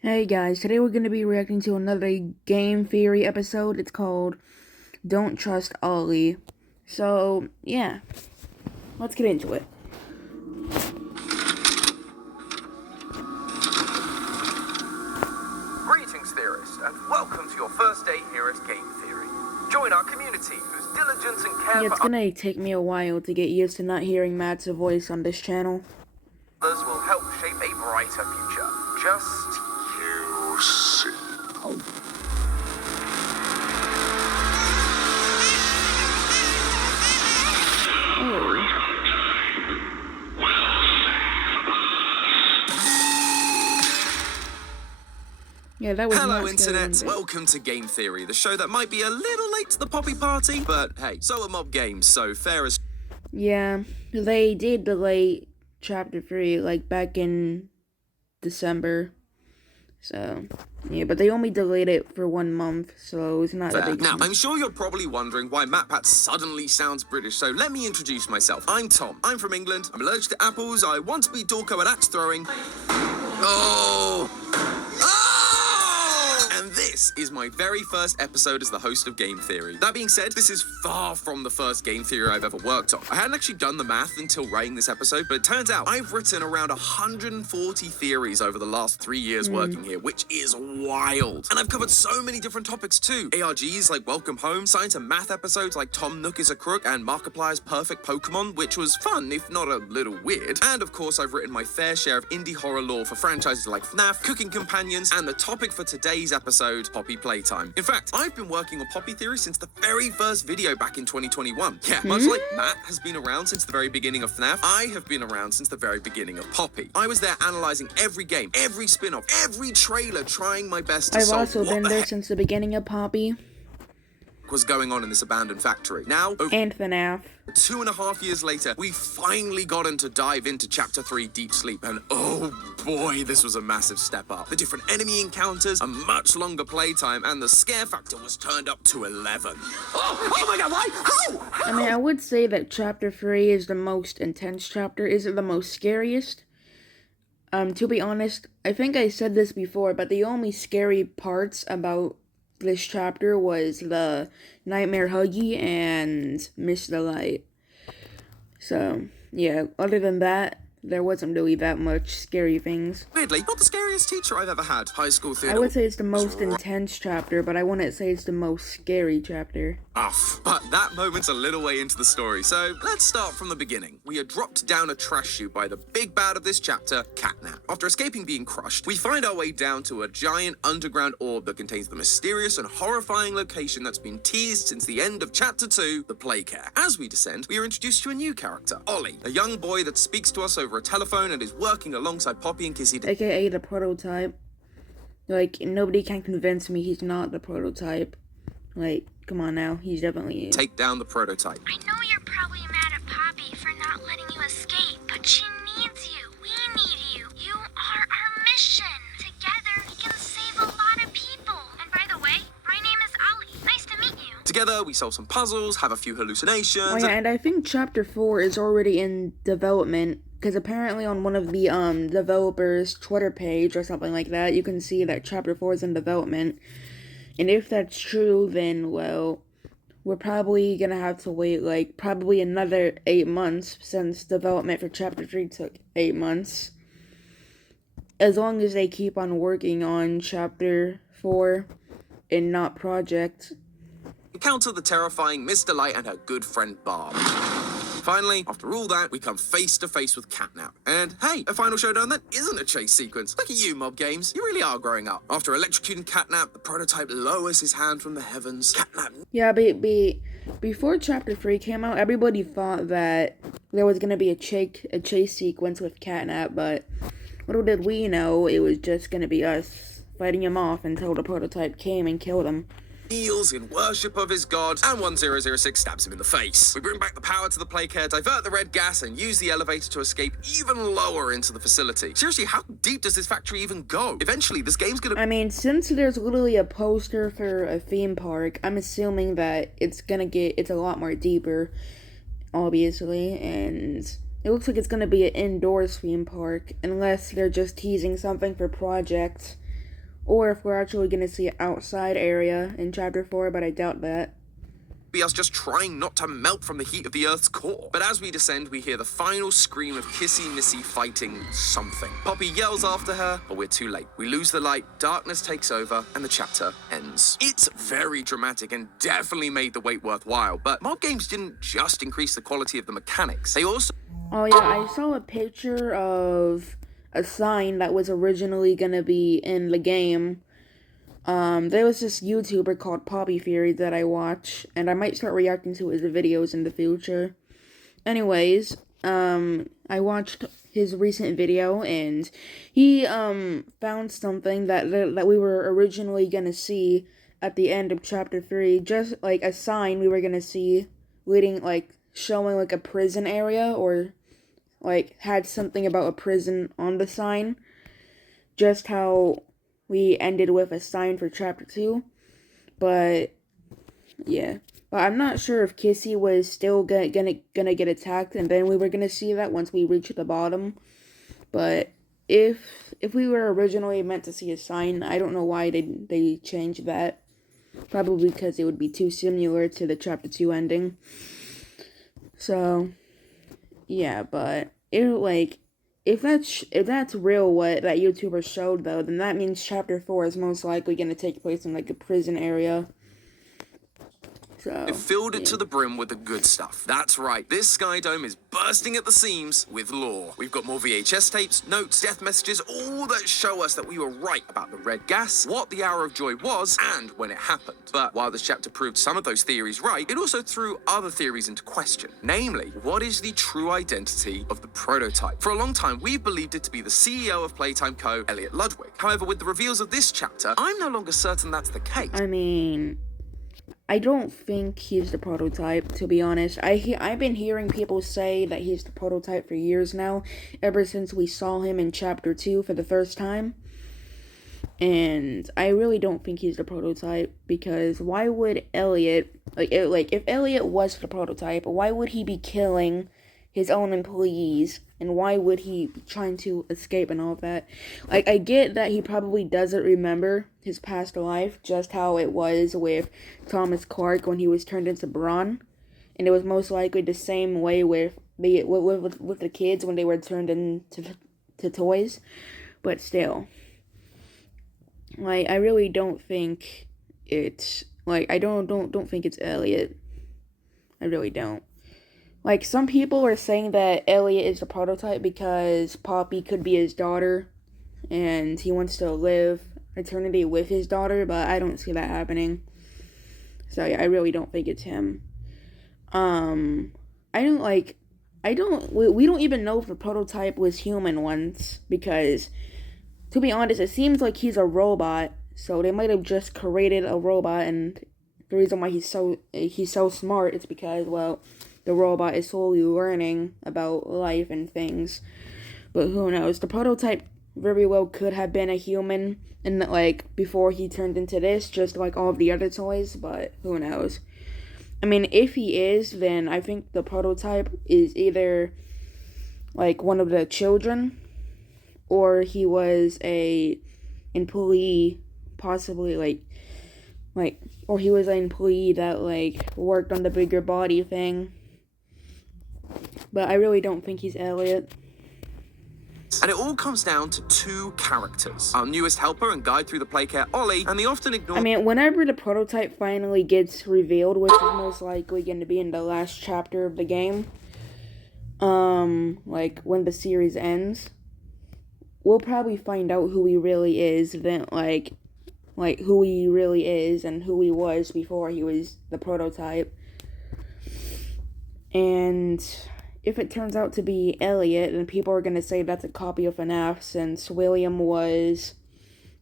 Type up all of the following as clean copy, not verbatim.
Hey guys, today we're going to be reacting to another Game Theory episode. It's called Don't Trust Ollie. So, yeah, let's get into it. Greetings, theorists, and welcome to your first day here at Game Theory. Join our community whose diligence and care Yeah, it's for going to take me a while to get used to not hearing Matt's voice on this channel. others will help shape a brighter future. Just you see. Oh. Yeah, that was Hello, not Internet. Welcome to Game Theory, the show that might be a little late to the Poppy Party, but hey, so are Mob Games, so fair as... Yeah, they did delay Chapter 3, like, back in December. So, yeah, but they only delayed it for 1 month, so it's not a big Now, deal. I'm sure you're probably wondering why MatPat suddenly sounds British, so let me introduce myself. I'm Tom. I'm from England. I'm allergic to apples. I want to be Dorko at axe throwing. Oh! And this is my very first episode as the host of Game Theory. That being said, this is far from the first Game Theory I've ever worked on. I hadn't actually done the math until writing this episode, but it turns out I've written around 140 theories over the last 3 years working here, which is wild. And I've covered so many different topics too. ARGs like Welcome Home, science and math episodes like Tom Nook is a Crook and Markiplier's Perfect Pokemon, which was fun, if not a little weird. And of course, I've written my fair share of indie horror lore for franchises like FNAF, Cooking Companions, and the topic for today's episode, Poppy Playtime. In fact, I've been working on Poppy Theory since the very first video back in 2021. Yeah, much like Matt has been around since the very beginning of FNAF, I have been around since the very beginning of Poppy. I was there analyzing every game, every spin-off, every trailer, trying my best to I've solve also what been the there heck since the beginning of Poppy was going on in this abandoned factory. Now, over and FNAF. 2.5 years later, we finally gotten to dive into Chapter 3 Deep Sleep, and oh boy, this was a massive step up. The different enemy encounters, a much longer playtime, and the scare factor was turned up to 11. Oh my god, why? How? I mean, I would say that Chapter 3 is the most intense chapter. Is it the most scariest? To be honest, I think I said this before, but the only scary parts about this chapter was the Nightmare Huggy and Miss the Light. So, yeah, other than that, there wasn't really that much scary things. Weirdly, not the scariest teacher I've ever had. High school theater. I would say it's the most intense chapter, but I wouldn't say it's the most scary chapter. Off. But that moment's a little way into the story, so let's start from the beginning. We are dropped down a trash chute by the big bad of this chapter, Catnap. After escaping being crushed, we find our way down to a giant underground orb that contains the mysterious and horrifying location that's been teased since the end of Chapter 2, the Playcare. As we descend, we are introduced to a new character, Ollie, a young boy that speaks to us over a telephone and is working alongside Poppy and Kissy. AKA the prototype. Like, nobody can convince me he's not the prototype. Like, come on now, he's definitely... Take down the prototype. I know you're probably mad at Poppy for not letting you escape, but she needs you. We need you. You are our mission. Together, we can save a lot of people. And by the way, my name is Ollie. Nice to meet you. Together, we solve some puzzles, have a few hallucinations. Oh yeah, and I think Chapter 4 is already in development, because apparently on one of the developers' Twitter page or something like that, you can see that Chapter 4 is in development. And if that's true, then, well, we're probably gonna have to wait, like, probably another 8 months, since development for Chapter 3 took 8 months. As long as they keep on working on Chapter 4 and not Project. Encounter the terrifying Miss Delight and her good friend Barb. Finally, after all that, we come face to face with Catnap. And hey, a final showdown that isn't a chase sequence. Look at you, Mob Games. You really are growing up. After electrocuting Catnap, the prototype lowers his hand from the heavens. Catnap. Yeah, before Chapter 3 came out, everybody thought that there was gonna be a chase sequence with Catnap, but little did we know it was just gonna be us fighting him off until the prototype came and killed him. Kneels in worship of his god, and 1006 stabs him in the face. We bring back the power to the Playcare, divert the red gas, and use the elevator to escape even lower into the facility. Seriously, how deep does this factory even go? Eventually, this game's gonna... I mean, since there's literally a poster for a theme park, I'm assuming that it's a lot more deeper, obviously, and it looks like it's gonna be an indoors theme park, unless they're just teasing something for Project. or if we're actually going to see an outside area in Chapter 4, but I doubt that. Be us just trying not to melt from the heat of the Earth's core. But as we descend, we hear the final scream of Kissy Missy fighting something. Poppy yells after her, but we're too late. We lose the light, darkness takes over, and the chapter ends. It's very dramatic and definitely made the wait worthwhile, but Mob Games didn't just increase the quality of the mechanics, they also... Oh yeah, I saw a picture of a sign that was originally going to be in the game. There was this YouTuber called Poppy Fury that I watch, and I might start reacting to his videos in the future. Anyways, I watched his recent video, and he, found something that we were originally gonna see at the end of Chapter 3, just, like, a sign we were gonna see leading, like, showing, like, a prison area, or, like, had something about a prison on the sign. Just how we ended with a sign for Chapter 2, but, yeah. But I'm not sure if Kissy was still gonna get attacked, and then we were gonna see that once we reached the bottom. But if we were originally meant to see a sign, I don't know why they changed that. Probably because it would be too similar to the Chapter 2 ending. So, yeah, but if that's real what that YouTuber showed, though, then that means Chapter 4 is most likely going to take place in, like, a prison area. So, it filled it to the brim with the good stuff. That's right, this Sky Dome is bursting at the seams with lore. We've got more VHS tapes, notes, death messages, all that show us that we were right about the red gas, what the Hour of Joy was, and when it happened. But while this chapter proved some of those theories right, it also threw other theories into question. Namely, what is the true identity of the prototype? For a long time, we've believed it to be the CEO of Playtime Co., Elliot Ludwig. However, with the reveals of this chapter, I'm no longer certain that's the case. I mean, I don't think he's the prototype, to be honest. I've been hearing people say that he's the prototype for years now, ever since we saw him in Chapter 2 for the first time. And I really don't think he's the prototype, because why would Elliot, if Elliot was the prototype, why would he be killing his own employees, and why would he be trying to escape and all of that? Like, I get that he probably doesn't remember his past life, just how it was with Thomas Clark when he was turned into Brawn, and it was most likely the same way with the kids when they were turned into toys, but still, like, I really don't think it's, like, I don't think it's Elliot. I really don't. Like, some people are saying that Elliot is the prototype because Poppy could be his daughter, and he wants to live eternity with his daughter, but I don't see that happening. So, yeah, I really don't think it's him. We don't even know if the prototype was human once, because, to be honest, it seems like he's a robot, so they might have just created a robot, and the reason why he's so smart is because, well, the robot is slowly learning about life and things. But who knows? The prototype very well could have been a human, and like, before he turned into this, just like all of the other toys, but who knows? I mean, if he is, then I think the prototype is either, like, one of the children, or he was a employee, possibly, or he was an employee that, like, worked on the bigger body thing. But I really don't think he's Elliot. And it all comes down to two characters. Our newest helper and guide through the playcare, Ollie, and the often ignored... I mean, whenever the prototype finally gets revealed, which is most likely going to be in the last chapter of the game, like, when the series ends, we'll probably find out who he really is, then, like, who he really is and who he was before he was the prototype. And if it turns out to be Elliot, then people are going to say that's a copy of FNAF, since William was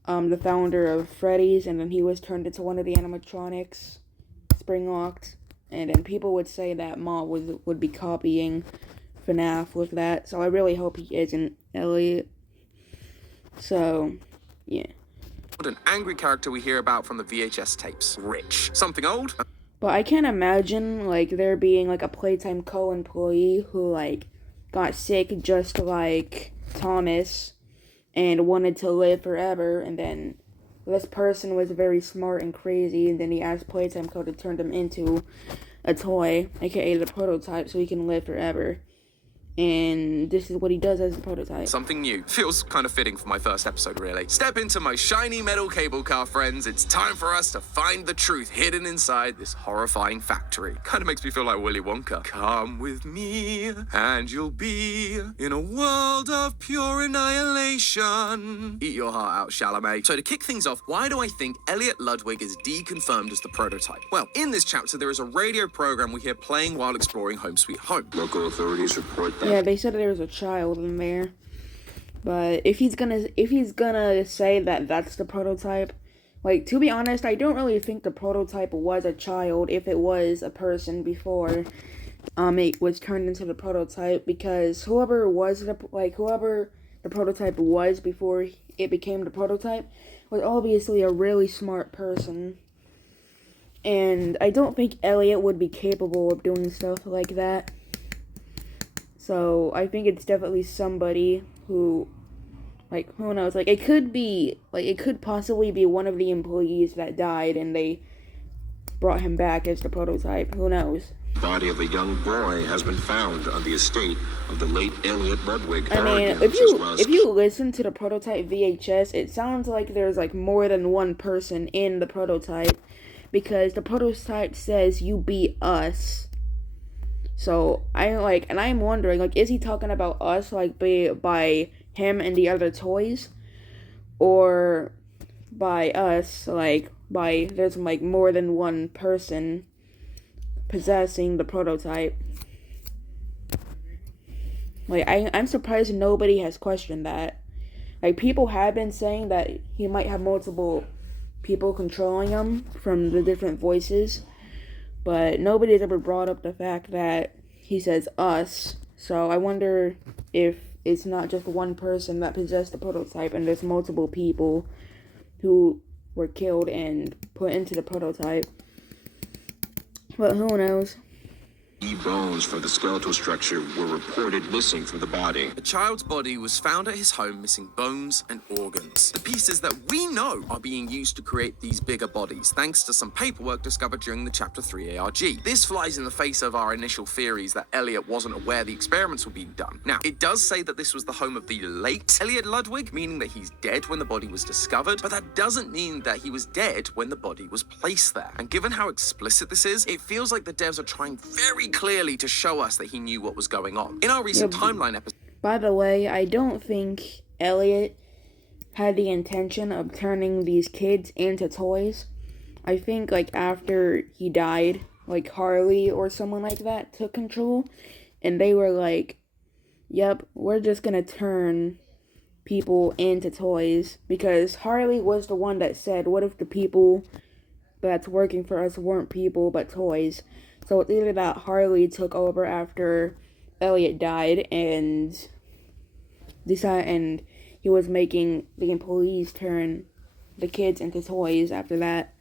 the founder of Freddy's, and then he was turned into one of the animatronics, Springlocked, and then people would say that Ma would be copying FNAF with that, so I really hope he isn't Elliot. So, yeah. What an angry character we hear about from the VHS tapes. Rich. Something old? But I can't imagine, like, there being, like, a Playtime Co. employee who, like, got sick just like Thomas and wanted to live forever, and then this person was very smart and crazy, and then he asked Playtime Co. to turn him into a toy, aka the prototype, so he can live forever. And this is what he does as a prototype. Something new. Feels kind of fitting for my first episode, really. Step into my shiny metal cable car, friends. It's time for us to find the truth hidden inside this horrifying factory. Kind of makes me feel like Willy Wonka. Come with me, and you'll be in a world of pure annihilation. Eat your heart out, Chalamet. So to kick things off, why do I think Elliot Ludwig is deconfirmed as the prototype? Well, in this chapter, there is a radio program we hear playing while exploring Home Sweet Home. Local authorities report that. Yeah, they said there was a child in there. But if he's gonna say that that's the prototype, like, to be honest, I don't really think the prototype was a child if it was a person before it was turned into the prototype, because whoever the prototype was before it became the prototype was obviously a really smart person. And I don't think Elliot would be capable of doing stuff like that. So I think it's definitely somebody who, like, who knows, like, it could possibly be one of the employees that died and they brought him back as the prototype. Who knows? The body of a young boy has been found on the estate of the late Elliot Ludwig. I mean, if you listen to the prototype VHS, it sounds like there's, like, more than one person in the prototype, because the prototype says, "You be us." So, I'm wondering, like, is he talking about us, like, by him and the other toys? Or by us, like, by, there's, like, more than one person possessing the prototype? Like, I'm surprised nobody has questioned that. Like, people have been saying that he might have multiple people controlling him from the different voices, but nobody's ever brought up the fact that he says us. So I wonder if it's not just one person that possessed the prototype and there's multiple people who were killed and put into the prototype. But who knows? Bones from the skeletal structure were reported missing from the body. A child's body was found at his home missing bones and organs. The pieces that we know are being used to create these bigger bodies, thanks to some paperwork discovered during the Chapter 3 ARG. This flies in the face of our initial theories that Elliot wasn't aware the experiments were being done. Now, it does say that this was the home of the late Elliot Ludwig, meaning that he's dead when the body was discovered, but that doesn't mean that he was dead when the body was placed there. And given how explicit this is, it feels like the devs are trying very clearly to show us that he knew what was going on. In our recent timeline episode... By the way, I don't think Elliot had the intention of turning these kids into toys. I think, like, after he died, like, Harley or someone like that took control, and they were like, yep, we're just gonna turn people into toys, because Harley was the one that said, what if the people that's working for us weren't people but toys? So it's either that Harley took over after Elliot died and he was making the employees turn the kids into toys after that.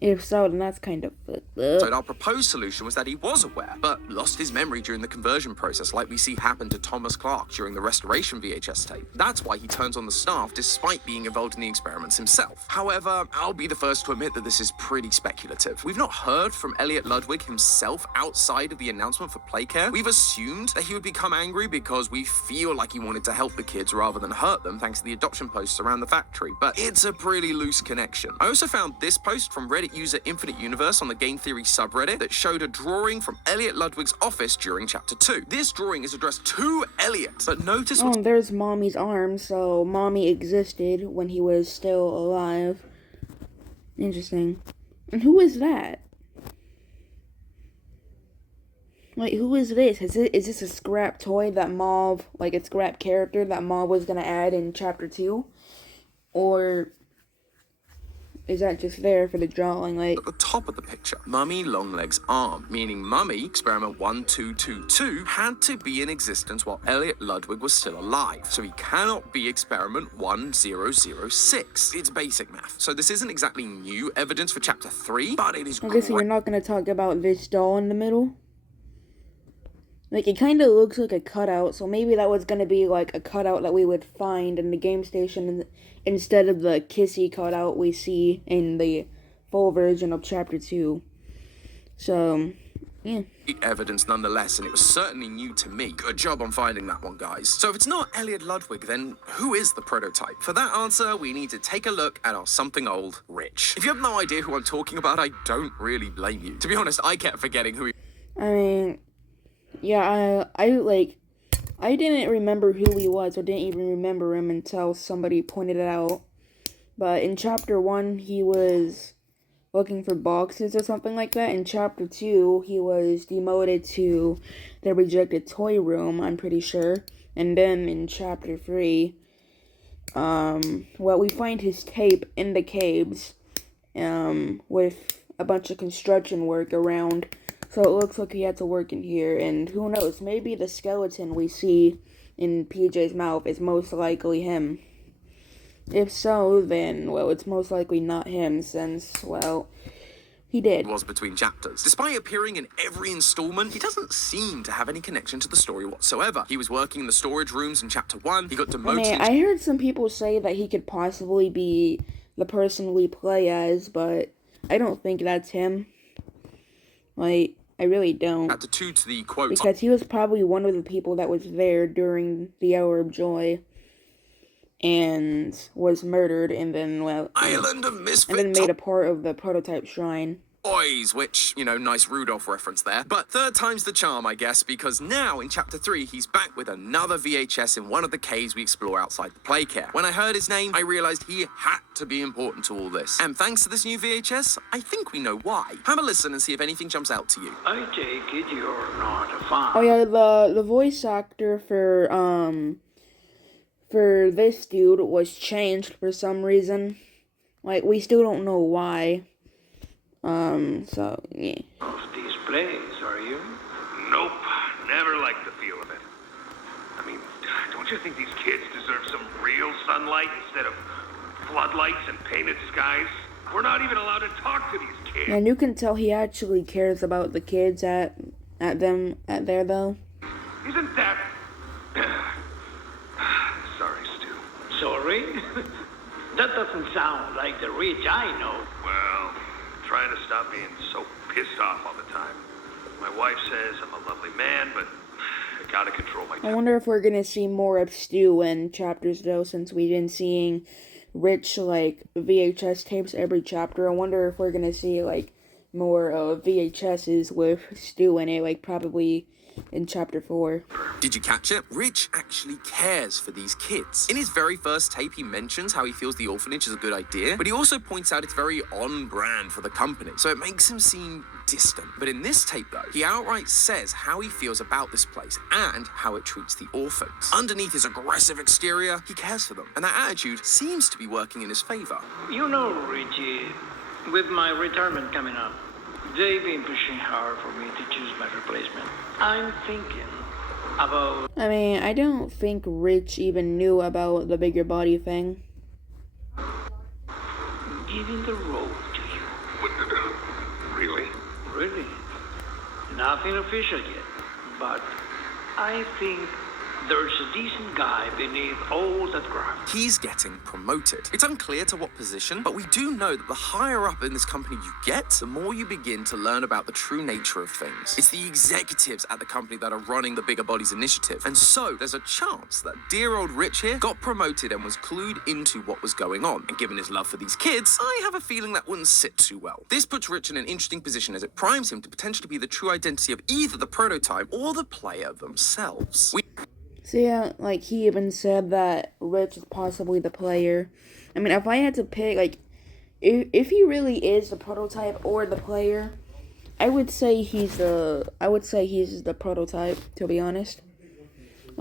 If so, then that's kind of fucked up. So our proposed solution was that he was aware, but lost his memory during the conversion process, like we see happen to Thomas Clark during the Restoration VHS tape. That's why he turns on the staff despite being involved in the experiments himself. However, I'll be the first to admit that this is pretty speculative. We've not heard from Elliot Ludwig himself outside of the announcement for Playcare. We've assumed that he would become angry because we feel like he wanted to help the kids rather than hurt them thanks to the adoption posts around the factory, but it's a pretty loose connection. I also found this post from Reddit user Infinite Universe on the Game Theory subreddit that showed a drawing from Elliot Ludwig's office during Chapter 2. This drawing is addressed to Elliot, but notice what's... Oh, there's Mommy's arm, so Mommy existed when he was still alive. Interesting. And who is that? Wait, who is this? Is this a scrap toy that Mauve, like a scrap character that Mauve was gonna add in Chapter 2? Or is that just there for the drawing, like... At the top of the picture, Mummy Longleg's arm, meaning Mummy, experiment 1222, had to be in existence while Elliot Ludwig was still alive, so he cannot be experiment 1006. It's basic math. So this isn't exactly new evidence for Chapter 3, but it is I guess you're not going to talk about this doll in the middle? Like, it kind of looks like a cutout, so maybe that was gonna be like a cutout that we would find in the game station instead of the Kissy cutout we see in the full version of Chapter 2. So, yeah. Evidence nonetheless, and it was certainly new to me. Good job on finding that one, guys. So if it's not Elliot Ludwig, then who is the prototype? For that answer, we need to take a look at our something old Rich. If you have no idea who I'm talking about, I don't really blame you. To be honest, I kept forgetting who he I mean, yeah, I didn't remember who he was, or didn't even remember him until somebody pointed it out. But in Chapter 1, he was looking for boxes or something like that. In Chapter 2, he was demoted to the rejected toy room, I'm pretty sure. And then in Chapter 3, we find his tape in the caves, with a bunch of construction work around. So it looks like he had to work in here, and who knows, maybe the skeleton we see in PJ's mouth is most likely him. If so, then, well, it's most likely not him, since, well, he did. was between chapters. Despite appearing in every installment, he doesn't seem to have any connection to the story whatsoever. He was working in the storage rooms in Chapter 1, he got I demoted. mean, I heard some people say that he could possibly be the person we play as, but I don't think that's him. Like, I really don't. Chapter 2 to the quote. Because he was probably one of the people that was there during the Hour of Joy and was murdered, and then, well, Island of and Misfit then made a part of the prototype shrine. Toys, which, nice Rudolph reference there. But third time's the charm, I guess, because now in Chapter 3, he's back with another VHS in one of the caves we explore outside the Playcare. When I heard his name, I realized he had to be important to all this. And thanks to this new VHS, I think we know why. Have a listen and see if anything jumps out to you. I take it you're not a fan. Oh yeah, the voice actor for this dude was changed for some reason. Like, we still don't know why. So, yeah. Of these plays, are you? Nope. Never liked the feel of it. I mean, don't you think these kids deserve some real sunlight instead of floodlights and painted skies? We're not even allowed to talk to these kids. And you can tell he actually cares about the kids at there, though. Isn't that... Sorry, Stu. Sorry? That doesn't sound like the Rich I know. Well, trying to stop being so pissed off all the time. My wife says I'm a lovely man, but I gotta control my I temper. wonder if we're gonna see more of Stu in chapters, though, since we've been seeing Rich, VHS tapes every chapter. I wonder if we're gonna see, more VHSs with Stu in it, probably in Chapter 4. Did you catch it? Rich actually cares for these kids. In his very first tape, he mentions how he feels the orphanage is a good idea, but he also points out it's very on brand for the company, so it makes him seem distant. But in this tape, though, he outright says how he feels about this place and how it treats the orphans. Underneath his aggressive exterior, he cares for them, and that attitude seems to be working in his favor. You know, Richie, with my retirement coming up, they've been pushing hard for me to choose my replacement. I'm thinking about I mean, I don't think Rich even knew about the bigger body thing. giving the role to you. Really? Really? Nothing official yet, but I think there's a decent guy beneath all that graft. He's getting promoted. It's unclear to what position, but we do know that the higher up in this company you get, the more you begin to learn about the true nature of things. It's the executives at the company that are running the Bigger Bodies initiative. And so there's a chance that dear old Rich here got promoted and was clued into what was going on. And given his love for these kids, I have a feeling that wouldn't sit too well. This puts Rich in an interesting position as it primes him to potentially be the true identity of either the prototype or the player themselves. So yeah, he even said that Rich is possibly the player. I mean, if I had to pick, if he really is the prototype or the player, I would say he's the prototype, to be honest.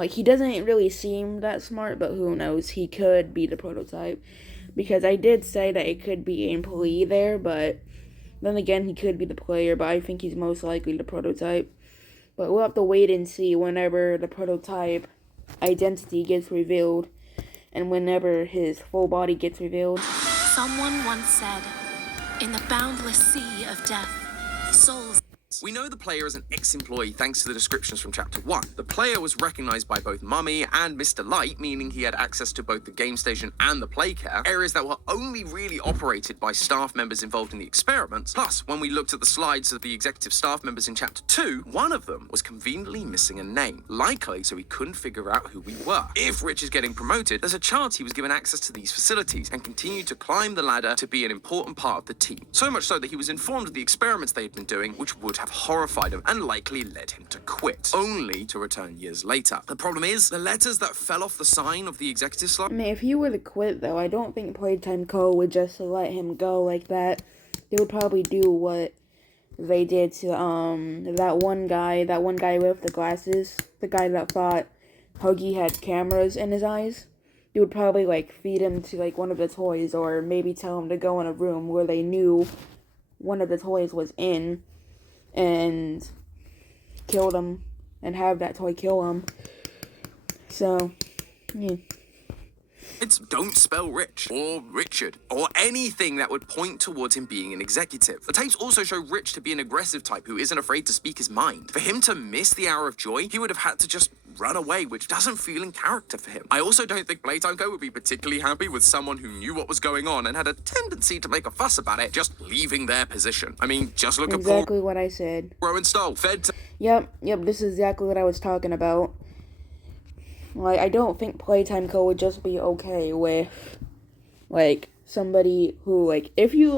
He doesn't really seem that smart, but who knows, he could be the prototype. Because I did say that it could be an employee there, but then again, he could be the player, but I think he's most likely the prototype. But we'll have to wait and see whenever the prototype identity gets revealed and whenever his full body gets revealed. Someone once said, in the boundless sea of death, souls... We know the player is an ex-employee thanks to the descriptions from Chapter 1. The player was recognized by both Mummy and Mr. Light, meaning he had access to both the game station and the playcare, areas that were only really operated by staff members involved in the experiments. Plus, when we looked at the slides of the executive staff members in Chapter 2, one of them was conveniently missing a name, likely so he couldn't figure out who we were. If Rich is getting promoted, there's a chance he was given access to these facilities and continued to climb the ladder to be an important part of the team. So much so that he was informed of the experiments they had been doing, which would have horrified him and likely led him to quit, only to return years later. The problem is, the letters that fell off the sign of the executive slide. I mean, if he were to quit, though, I don't think Playtime Co. would just let him go like that. They would probably do what they did to, that one guy with the glasses, the guy that thought Huggy had cameras in his eyes. They would probably, feed him to, one of the toys, or maybe tell him to go in a room where they knew one of the toys was in, and kill him, and have that toy kill him. So, yeah. It's don't spell Rich, or Richard, or anything that would point towards him being an executive. The tapes also show Rich to be an aggressive type who isn't afraid to speak his mind. For him to miss the hour of joy, he would have had to just run away, which doesn't feel in character for him. I also don't think Playtime Co. would be particularly happy with someone who knew what was going on and had a tendency to make a fuss about it, just leaving their position. I mean, just look at Exactly what I said. Rowan Stoll, fed to... Yep, this is exactly what I was talking about. I don't think Playtime Co. would just be okay with, somebody who, if you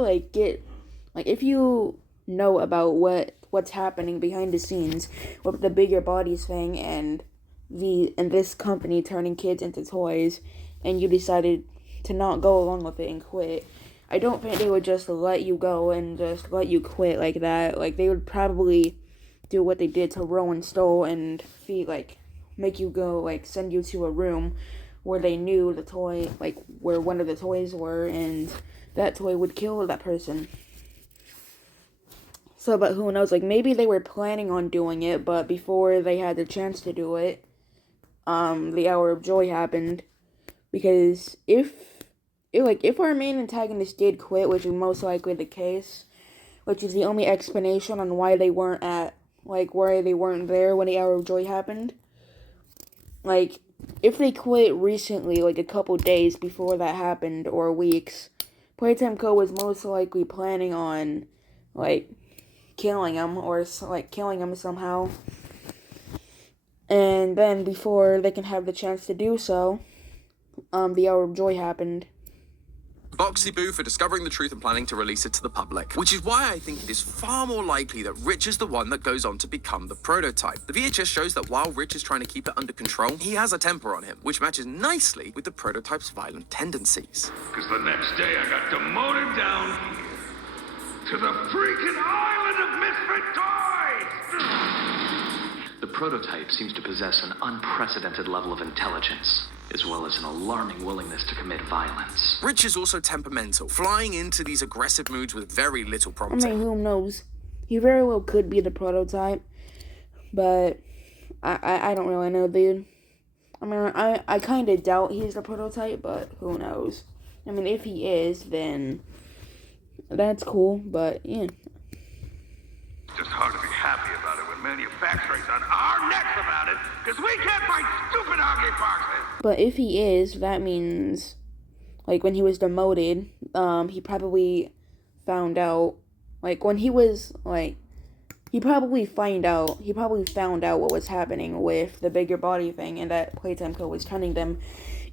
know about what's happening behind the scenes with the bigger bodies thing and this company turning kids into toys, and you decided to not go along with it and quit, I don't think they would just let you go and just let you quit like that. They would probably do what they did to Rowan Stoll and make you go, send you to a room where they knew the toy, where one of the toys were, and that toy would kill that person. So, but who knows, maybe they were planning on doing it, but before they had the chance to do it, the Hour of Joy happened. Because if our main antagonist did quit, which is most likely the case, which is the only explanation on why they weren't why they weren't there when the Hour of Joy happened, if they quit recently, a couple days before that happened, or weeks, Playtime Co. was most likely planning on, killing him, or, killing him somehow. And then, before they can have the chance to do so, the Hour of Joy happened. Boxy Boo for discovering the truth and planning to release it to the public, which is why I think it is far more likely that Rich is the one that goes on to become the prototype. The VHS shows that while Rich is trying to keep it under control, he has a temper on him, which matches nicely with the prototype's violent tendencies. Because the next day I got demoted down here to the freaking island of misfit toys! The prototype seems to possess an unprecedented level of intelligence, as well as an alarming willingness to commit violence. Rich is also temperamental, flying into these aggressive moods with very little I prompting. mean, who knows? He very well could be the prototype, but I don't really know, dude. I mean, I kind of doubt he's the prototype, but who knows? I mean, if he is, then that's cool, but yeah. Just hard to be happy about it when manufacturing's on our necks about it, because we can't fight stupid ugly foxes! But if he is, that means, when he was demoted, he probably found out, when he was, he probably found out what was happening with the bigger body thing, and that Playtime Co. was turning them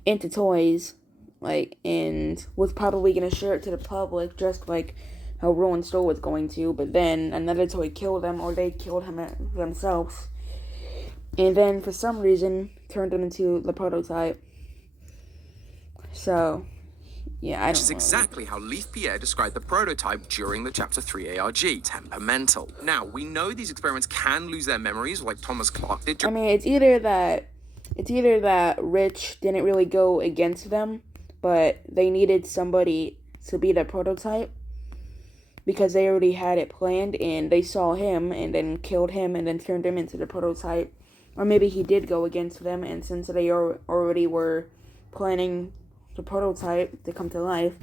into toys, and was probably gonna share it to the public, just how Rowan Stoll was going to, but then another toy killed them, or they killed him themselves. And then, for some reason, turned him into the prototype. So, yeah, I don't know. Which is exactly how Leif Pierre described the prototype during the Chapter 3 ARG, temperamental. Now, we know these experiments can lose their memories, like Thomas Clark did. I mean, it's either that Rich didn't really go against them, but they needed somebody to be the prototype, because they already had it planned, and they saw him, and then killed him, and then turned him into the prototype. Or maybe he did go against them, and since they already were planning the prototype to come to life,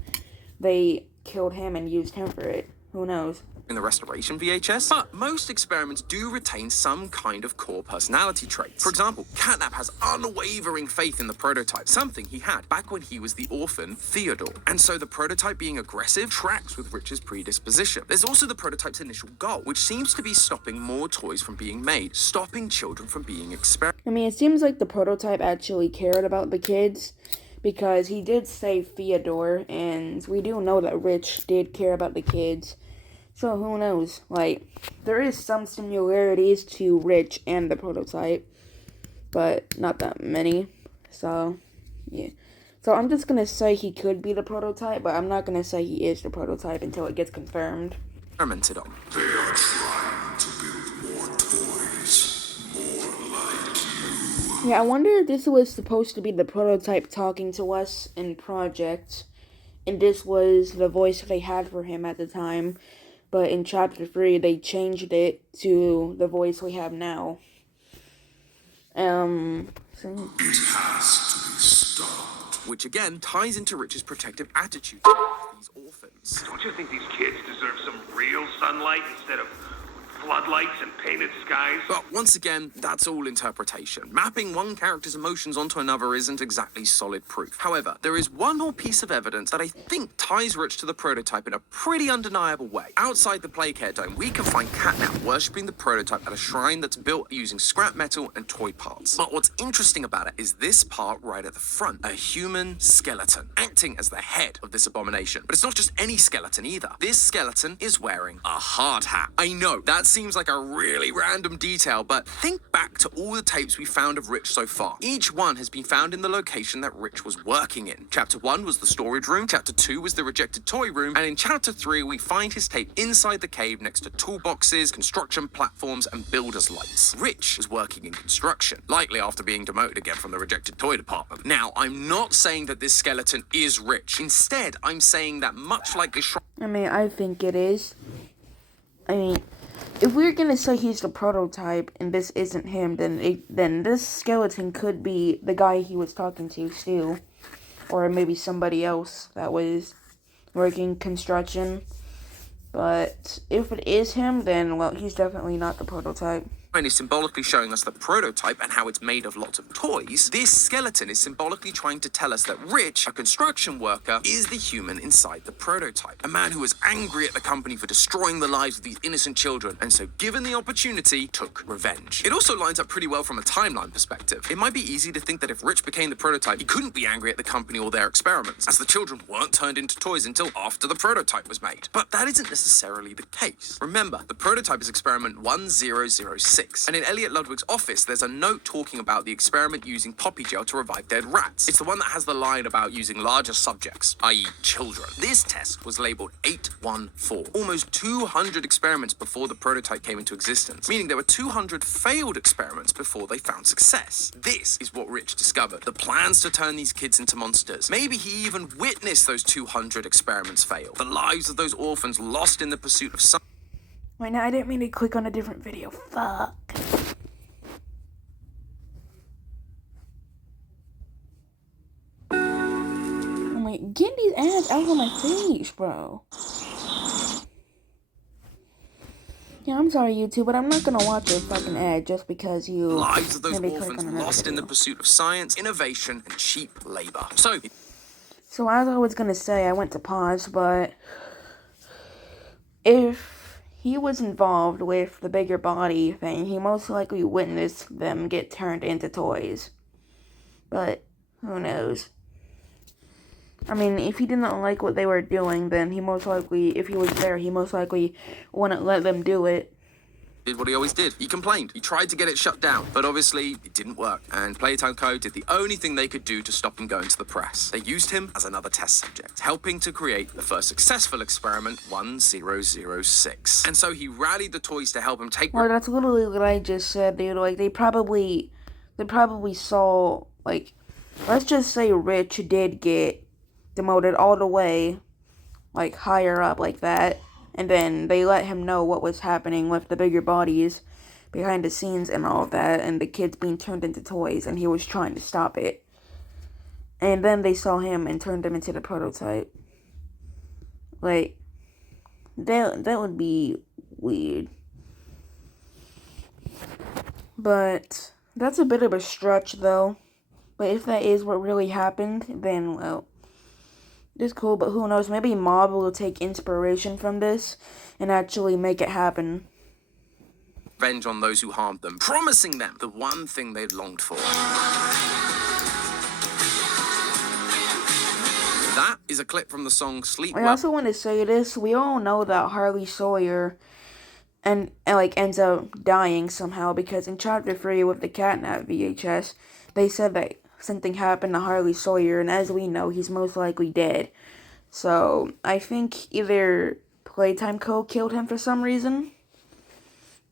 they killed him and used him for it. Who knows? in the restoration VHS, but most experiments do retain some kind of core personality traits. For example, Catnap has unwavering faith in the prototype, something he had back when he was the orphan Theodore. And so the prototype being aggressive tracks with Rich's predisposition. There's also the prototype's initial goal, which seems to be stopping more toys from being made, stopping children from being experimented. I mean, it seems like the prototype actually cared about the kids, because he did save Theodore, and we do know that Rich did care about the kids. So who knows? Like, there is some similarities to Rich and the prototype, but not that many. So, yeah. So I'm just gonna say he could be the prototype, but I'm not gonna say he is the prototype until it gets confirmed. Experimented on. They are trying to build more toys, more like you. Yeah, I wonder if this was supposed to be the prototype talking to us in Project, and this was the voice they had for him at the time. But in Chapter 3, they changed it to the voice we have now. It has to be stopped. Which again ties into Rich's protective attitude towards these orphans. Don't you think these kids deserve some real sunlight instead of floodlights and painted skies? But once again, that's all interpretation. Mapping one character's emotions onto another isn't exactly solid proof. However, there is one more piece of evidence that I think ties Rich to the prototype in a pretty undeniable way. Outside the Playcare Dome, we can find Catnap worshipping the prototype at a shrine that's built using scrap metal and toy parts. But what's interesting about it is this part right at the front, a human skeleton, acting as the head of this abomination. But it's not just any skeleton either. This skeleton is wearing a hard hat. I know, that seems like a really random detail, but think back to all the tapes we found of Rich so far. Each one has been found in the location that Rich was working in. Chapter 1 was the storage room, Chapter 2 was the rejected toy room, and in Chapter 3 we find his tape inside the cave next to toolboxes, construction platforms, and builder's lights. Rich was working in construction, likely after being demoted again from the rejected toy department. Now, I'm not saying that this skeleton is Rich. Instead, I'm saying that much like the shrine... I mean, I think it is. I mean, if we're gonna say he's the prototype and this isn't him, then this skeleton could be the guy he was talking to, Stu. Or maybe somebody else that was working construction. But if it is him, then, well, he's definitely not the prototype. Is symbolically showing us the prototype and how it's made of lots of toys. This skeleton is symbolically trying to tell us that Rich, a construction worker, is the human inside the prototype. A man who was angry at the company for destroying the lives of these innocent children, and so given the opportunity, took revenge. It also lines up pretty well from a timeline perspective. It might be easy to think that if Rich became the prototype, he couldn't be angry at the company or their experiments, as the children weren't turned into toys until after the prototype was made. But that isn't necessarily the case. Remember, the prototype is experiment 1006. And in Elliot Ludwig's office, there's a note talking about the experiment using poppy gel to revive dead rats. It's the one that has the line about using larger subjects, i.e. children. This test was labeled 814. Almost 200 experiments before the prototype came into existence, meaning there were 200 failed experiments before they found success. This is what Rich discovered. The plans to turn these kids into monsters. Maybe he even witnessed those 200 experiments fail. The lives of those orphans lost in the pursuit of some... Wait, now I didn't mean to click on a different video. Fuck. I'm like, get these ads out of my face, bro. Yeah, I'm sorry, YouTube, but I'm not gonna watch your fucking ad just because you... lives of those maybe click orphans on another lost in the video. pursuit of science, innovation, and cheap labor. So as I was gonna say, I went to pause, but... if he was involved with the bigger body thing, he most likely witnessed them get turned into toys. But, who knows? I mean, if he didn't like what they were doing, then he most likely, if he was there, he most likely wouldn't let them do it. did what he always did. He complained. He tried to get it shut down, but obviously it didn't work. And Playtime Co. did the only thing they could do to stop him going to the press. They used him as another test subject, helping to create the first successful experiment, 1006. And so he rallied the toys to help him take... Well, that's literally what I just said, dude. Like, they probably saw, like, let's just say Rich did get demoted all the way, like, higher up like that. And then they let him know what was happening with the bigger bodies behind the scenes and all of that, and the kids being turned into toys, and he was trying to stop it. And then they saw him and turned him into the prototype. Like, That would be weird. But that's a bit of a stretch, though. But if that is what really happened, then, well, it's cool, but who knows, maybe Mob will take inspiration from this and actually make it happen. Revenge on those who harmed them, promising them the one thing they'd longed for. That is a clip from the song Sleep I Well. also want to say this, we all know that Harley Sawyer and ends up dying somehow, because in Chapter 3 with the Catnap VHS, they said that something happened to Harley Sawyer, and as we know, he's most likely dead. So, I think either Playtime Co. killed him for some reason,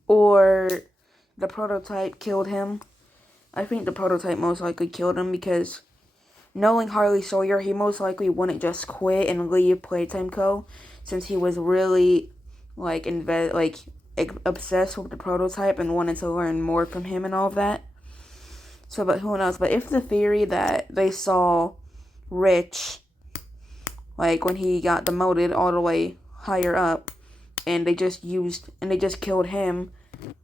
or the Prototype killed him. I think the Prototype most likely killed him, because knowing Harley Sawyer, he most likely wouldn't just quit and leave Playtime Co., since he was really, obsessed with the Prototype and wanted to learn more from him and all of that. So, but who knows? But if the theory that they saw Rich, when he got demoted all the way higher up, and they just killed him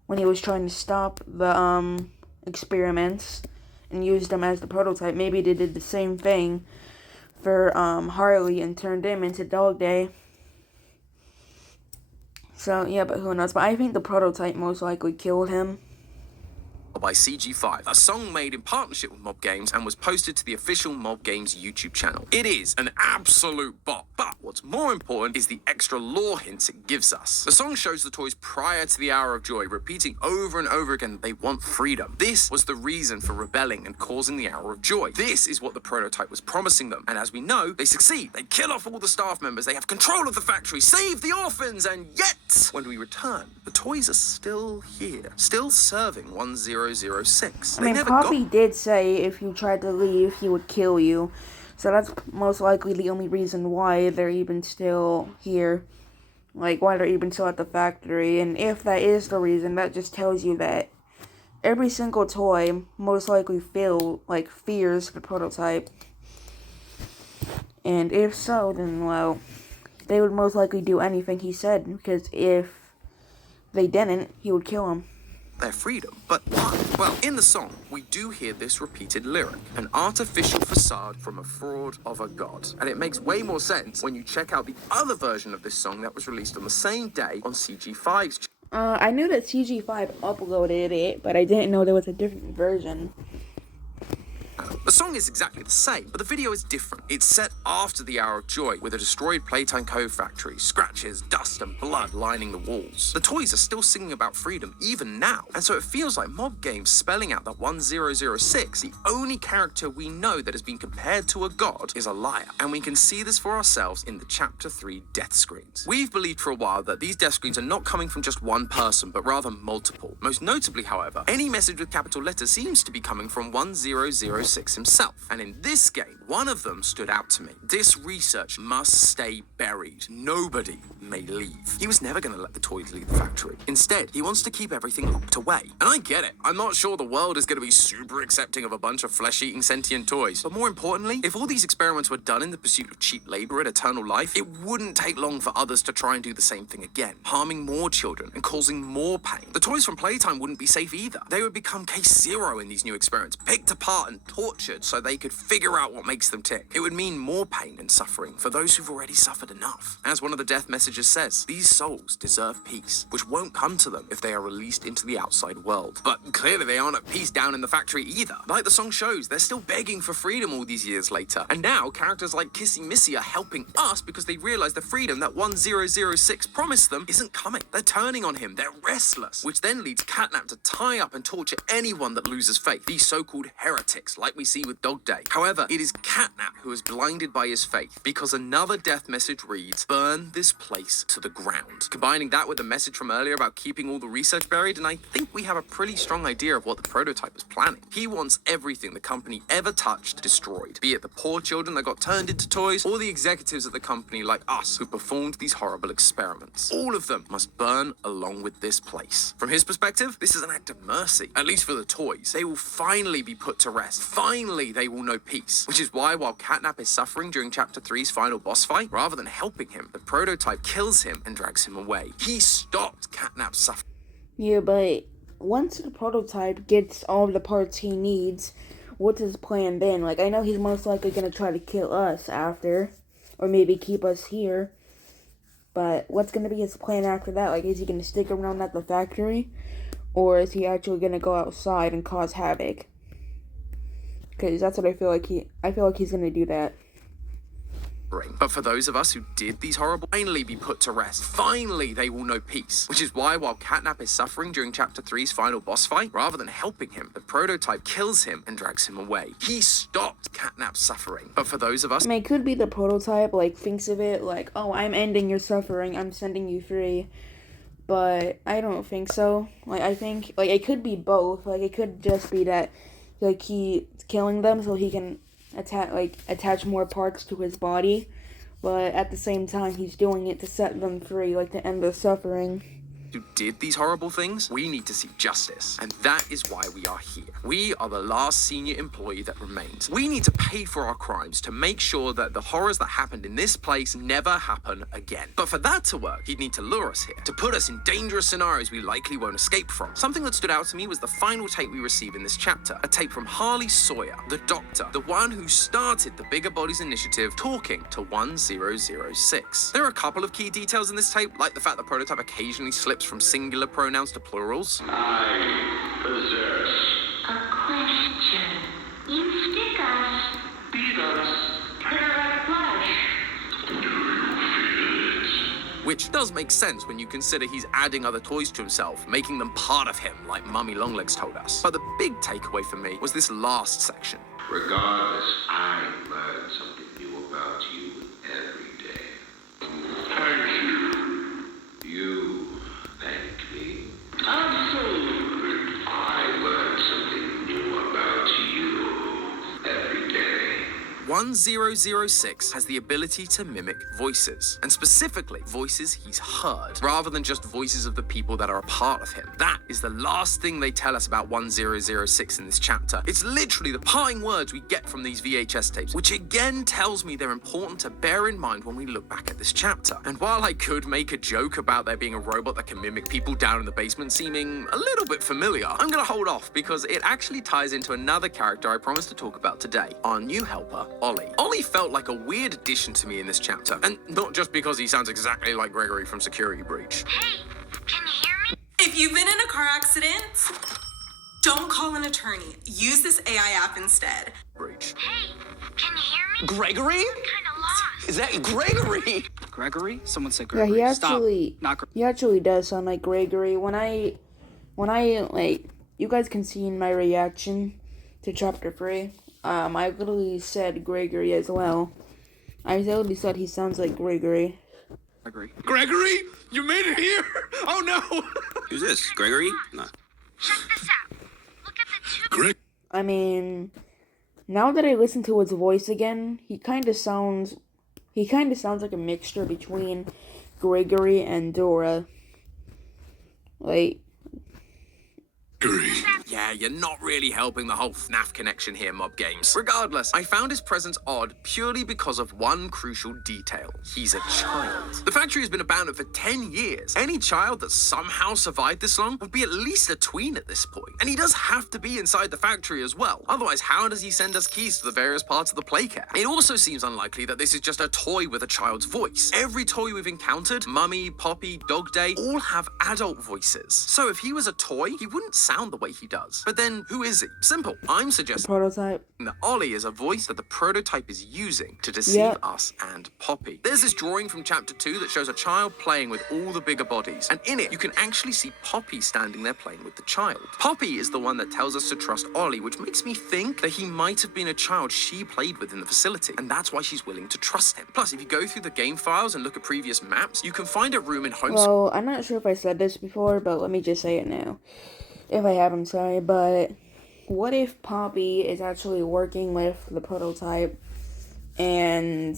when he was trying to stop the experiments and used him as the Prototype, maybe they did the same thing for Harley and turned him into Dog Day. So, yeah, but who knows? But I think the Prototype most likely killed him. By CG5, a song made in partnership with Mob Games and was posted to the official Mob Games YouTube channel. It is an absolute bop, but what's more important is the extra lore hints it gives us. The song shows the toys prior to the Hour of Joy, repeating over and over again that they want freedom. This was the reason for rebelling and causing the Hour of Joy. This is what the Prototype was promising them, and as we know, they succeed. They kill off all the staff members, they have control of the factory, save the orphans, and yet, when we return, the toys are still here, still serving 1006. I mean, Poppy did say if you tried to leave, he would kill you. So that's most likely the only reason why they're even still here. Why they're even still at the factory. And if that is the reason, that just tells you that every single toy most likely fears the Prototype. And if so, then, well, they would most likely do anything he said. Because if they didn't, he would kill him. Their freedom. But why? Well, in the song, we do hear this repeated lyric, an artificial facade from a fraud of a god. And it makes way more sense when you check out the other version of this song that was released on the same day on CG5's channel. I knew that CG5 uploaded it, but I didn't know there was a different version. The song is exactly the same, but the video is different. It's set after the Hour of Joy, with a destroyed Playtime Co. factory, scratches, dust, and blood lining the walls. The toys are still singing about freedom even now, and so it feels like Mob Games spelling out that 1006, the only character we know that has been compared to a god, is a liar. And we can see this for ourselves in the Chapter 3 death screens. We've believed for a while that these death screens are not coming from just one person, but rather multiple. Most notably, however, any message with capital letters seems to be coming from 1006 himself. And in this game, one of them stood out to me. This research must stay buried. Nobody may leave. He was never going to let the toys leave the factory. Instead, he wants to keep everything locked away. And I get it. I'm not sure the world is going to be super accepting of a bunch of flesh-eating sentient toys. But more importantly, if all these experiments were done in the pursuit of cheap labor and eternal life, it wouldn't take long for others to try and do the same thing again, harming more children and causing more pain. The toys from Playtime wouldn't be safe either. They would become case zero in these new experiments, picked apart and tortured so they could figure out what makes them tick. It would mean more pain and suffering for those who've already suffered enough. As one of the death messages says, these souls deserve peace, which won't come to them if they are released into the outside world. But clearly they aren't at peace down in the factory either. Like the song shows, they're still begging for freedom all these years later. And now characters like Kissy Missy are helping us because they realize the freedom that 1006 promised them isn't coming. They're turning on him, they're restless, which then leads Catnap to tie up and torture anyone that loses faith, these so-called heretics, like we see with Dog Day. However, it is Catnap who is blinded by his faith, because another death message reads, burn this place to the ground. Combining that with the message from earlier about keeping all the research buried, and I think we have a pretty strong idea of what the Prototype is planning. He wants everything the company ever touched destroyed, be it the poor children that got turned into toys, or the executives at the company like us who performed these horrible experiments. All of them must burn along with this place. From his perspective, this is an act of mercy, at least for the toys. They will finally be put to rest, finally finally they will know peace. Which is why while Catnap is suffering during Chapter 3's final boss fight, rather than helping him, the prototype kills him and drags him away. He stopped Catnap's suffering. Yeah, but once the prototype gets all the parts he needs, what's his plan then? Like, I know he's most likely gonna try to kill us after, or maybe keep us here. But what's gonna be his plan after that? Like, is he gonna stick around at the factory? Or is he actually gonna go outside and cause havoc? Because that's what I feel like he's gonna do that. But for those of us who did these horrible, finally be put to rest. Finally, they will know peace. Which is why while Catnap is suffering during Chapter 3's final boss fight, rather than helping him, the prototype kills him and drags him away. He stopped Catnap's suffering. But for those of us... I mean, it could be the prototype, like, thinks of it like, oh, I'm ending your suffering, I'm setting you free. But I don't think so. Like, I think, like, it could be both. Like, it could just be that, like, he's killing them so he can attach more parts to his body, but at the same time he's doing it to set them free, like to end their suffering. Who did these horrible things, we need to seek justice. And that is why we are here. We are the last senior employee that remains. We need to pay for our crimes to make sure that the horrors that happened in this place never happen again. But for that to work, he'd need to lure us here, to put us in dangerous scenarios we likely won't escape from. Something that stood out to me was the final tape we receive in this chapter, a tape from Harley Sawyer, the doctor, the one who started the Bigger Bodies Initiative, talking to 1006. There are a couple of key details in this tape, like the fact the prototype occasionally slips from singular pronouns to plurals. I possess. A question. You stick us. Beat us. Put our flesh. Which does make sense when you consider he's adding other toys to himself, making them part of him, like Mummy Longlegs told us. But the big takeaway for me was this last section. Regardless, I learn something new about you every day. Thank you. You thank me. Absolutely. I learn something new about you every day. 1006 has the ability to mimic voices, and specifically voices he's heard, rather than just voices of the people that are a part of him. That is the last thing they tell us about 1006 in this chapter. It's literally the parting words we get from these VHS tapes, which again tells me they're important to bear in mind when we look back at this chapter. And while I could make a joke about there being a robot that can mimic people down in the basement seeming a little bit familiar, I'm gonna hold off because it actually ties into another character I promised to talk about today, our new helper, Ollie. Ollie felt like a weird addition to me in this chapter, and not just because he sounds exactly like Gregory from Security Breach. Hey, can you hear me? If you've been in a car accident, don't call an attorney. Use this AI app instead. Breach. Hey, can you hear me? Gregory? I'm kinda lost. Is that Gregory? Gregory? Someone said Yeah, Gregory. he actually does sound like Gregory. When I like, you guys can see in my reaction to chapter 3, I literally said Gregory as well. I literally said he sounds like Gregory. Gregory? You made it here? Oh no! Who's this? Gregory? No. Check this out. Look at the two. I mean, now that I listen to his voice again, he kind of sounds like a mixture between Gregory and Dora. Like, Yeah, you're not really helping the whole FNAF connection here, Mob Games. Regardless, I found his presence odd purely because of one crucial detail. He's a child. The factory has been abandoned for 10 years. Any child that somehow survived this long would be at least a tween at this point. And he does have to be inside the factory as well. Otherwise, how does he send us keys to the various parts of the playcat? It also seems unlikely that this is just a toy with a child's voice. Every toy we've encountered, Mummy, Poppy, Dog Day, all have adult voices. So if he was a toy, he wouldn't sound the way he does. But then, who is he? Simple. I'm suggesting prototype. that Ollie is a voice that the prototype is using to deceive us and Poppy. There's this drawing from chapter 2 that shows a child playing with all the bigger bodies, and in it you can actually see Poppy standing there playing with the child. Poppy is the one that tells us to trust Ollie, which makes me think that he might have been a child she played with in the facility, and that's why she's willing to trust him. Plus, if you go through the game files and look at previous maps, you can find a room in Home. Well, I'm not sure if I said this before, but let me just say it now. If I haven't, sorry, but what if Poppy is actually working with the prototype and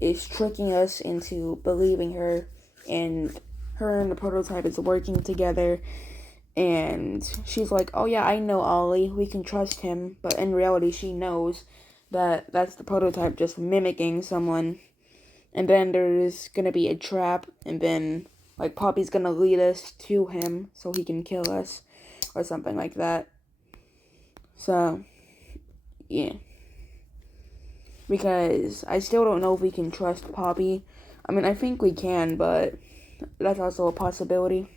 is tricking us into believing her, and her and the prototype is working together, And she's like, oh yeah, I know Ollie, we can trust him. But in reality, she knows that that's the prototype just mimicking someone. And then there's gonna be a trap, and then, like, Poppy's gonna lead us to him so he can kill us, or something like that. So, yeah. Because I still don't know if we can trust Poppy. I mean, I think we can, but that's also a possibility.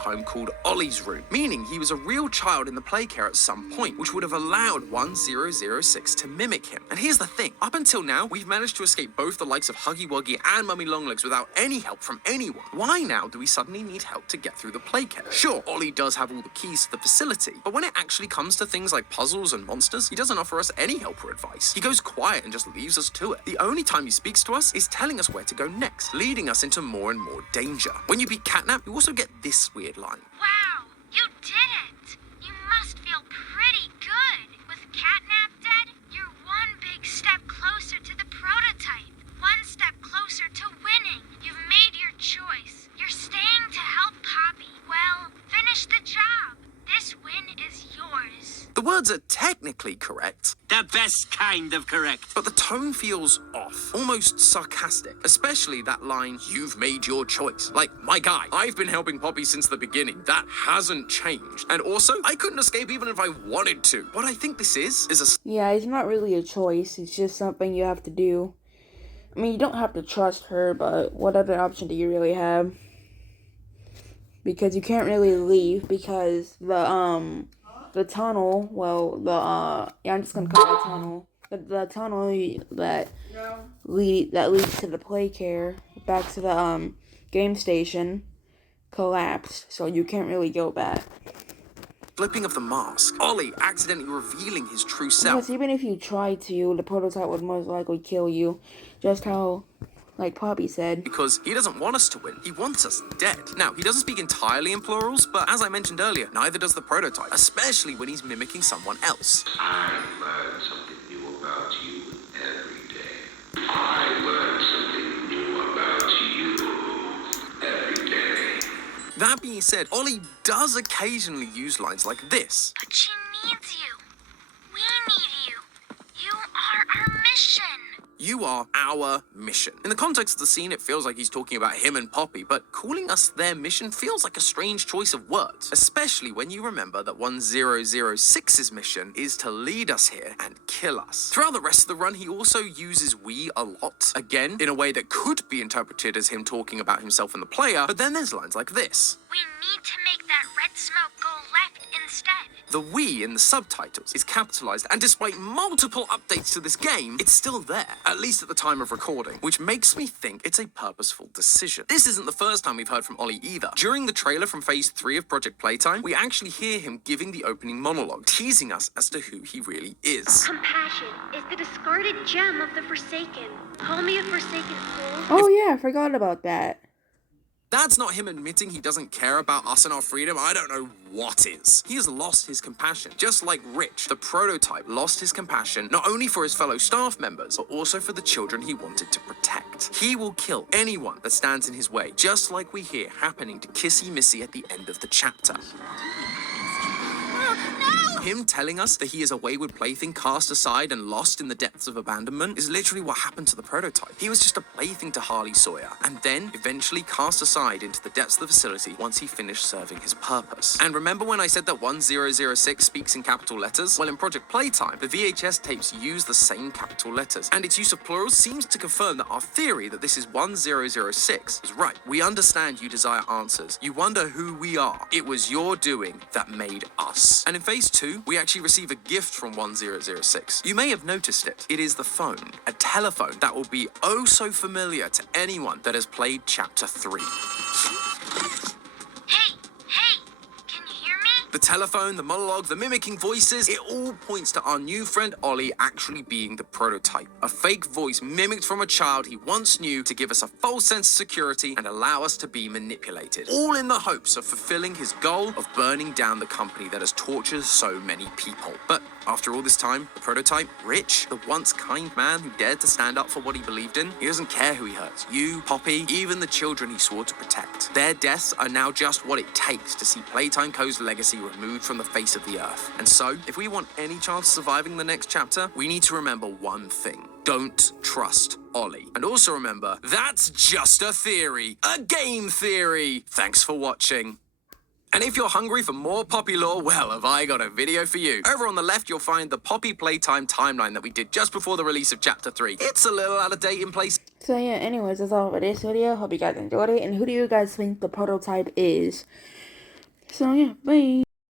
Home called Ollie's room, meaning he was a real child in the play care at some point, which would have allowed 1006 to mimic him. And here's the thing, up until now, we've managed to escape both the likes of Huggy Wuggy and Mummy Longlegs without any help from anyone. Why now do we suddenly need help to get through the play care? Sure, Ollie does have all the keys to the facility, but when it actually comes to things like puzzles and monsters, he doesn't offer us any help or advice. He goes quiet and just leaves us to it. The only time he speaks to us is telling us where to go next, leading us into more and more danger. When you beat Catnap, you also get this weird line. Wow, you did it! You must feel pretty good. With Catnap dead, you're one big step closer to the prototype. One step closer to winning. You've made your choice. You're staying to help Poppy. Well, finish the job. This win is yours. The words are technically correct. The best kind of correct. But the tone feels off, almost sarcastic, especially that line, you've made your choice. Like, my guy, I've been helping Poppy since the beginning. That hasn't changed. And also, I couldn't escape even if I wanted to. What I think this is a... Yeah, it's not really a choice. It's just something you have to do. I mean, you don't have to trust her, but what other option do you really have? Because you can't really leave because the tunnel, well, I'm just gonna call it a tunnel. The tunnel that leads to the play care back to the game station collapsed, so you can't really go back. Flipping of the mask. Ollie accidentally revealing his true self. Because even if you try to, the prototype would most likely kill you, just how, like Poppy said. Because he doesn't want us to win. He wants us dead. Now, he doesn't speak entirely in plurals, but as I mentioned earlier, neither does the prototype, especially when he's mimicking someone else. I learn something new about you every day. I learn something new about you every day. That being said, Ollie does occasionally use lines like this. But she needs you. We need you. You are our mission. You are our mission. In the context of the scene, it feels like he's talking about him and Poppy, but calling us their mission feels like a strange choice of words, especially when you remember that 1006's mission is to lead us here and kill us. Throughout the rest of the run, he also uses we a lot, again, in a way that could be interpreted as him talking about himself and the player, but then there's lines like this. We need to make that red smoke go left instead. The we in the subtitles is capitalized, and despite multiple updates to this game, it's still there, at least at the time of recording, which makes me think it's a purposeful decision. This isn't the first time we've heard from Ollie either. During the trailer from Phase 3 of Project Playtime, we actually hear him giving the opening monologue, teasing us as to who he really is. Compassion is the discarded gem of the Forsaken. Call me a Forsaken soul. Oh yeah, I forgot about that. That's not him admitting he doesn't care about us and our freedom. I don't know what is. He has lost his compassion, just like Rich, the prototype, lost his compassion not only for his fellow staff members, but also for the children he wanted to protect. He will kill anyone that stands in his way, just like we hear happening to Kissy Missy at the end of the chapter. Him telling us that he is a wayward plaything cast aside and lost in the depths of abandonment is literally what happened to the prototype. He was just a plaything to Harley Sawyer, and then eventually cast aside into the depths of the facility once he finished serving his purpose. And remember when I said that 1006 speaks in capital letters? Well, in Project Playtime, the VHS tapes use the same capital letters, and its use of plurals seems to confirm that our theory that this is 1006 is right. We understand you desire answers. You wonder who we are. It was your doing that made us. And in Phase 2, we actually receive a gift from 1006. You may have noticed it. It is the phone, a telephone that will be oh so familiar to anyone that has played Chapter 3. Hey, can you hear me? The The telephone, the monologue, the mimicking voices, it all points to our new friend Ollie actually being the prototype. A fake voice mimicked from a child he once knew to give us a false sense of security and allow us to be manipulated. All in the hopes of fulfilling his goal of burning down the company that has tortured so many people. But after all this time, the prototype, Rich, the once kind man who dared to stand up for what he believed in, he doesn't care who he hurts. You, Poppy, even the children he swore to protect. Their deaths are now just what it takes to see Playtime Co.'s legacy removed from the face of the earth. And so, if we want any chance of surviving the next chapter, we need to remember one thing. Don't trust Ollie. And also remember, that's just a theory. A game theory. Thanks for watching. And if you're hungry for more Poppy lore, well, have I got a video for you. Over on the left, you'll find the Poppy Playtime timeline that we did just before the release of Chapter 3. It's a little out of date in places. So yeah, anyways, that's all for this video. Hope you guys enjoyed it. And who do you guys think the prototype is? So yeah, bye.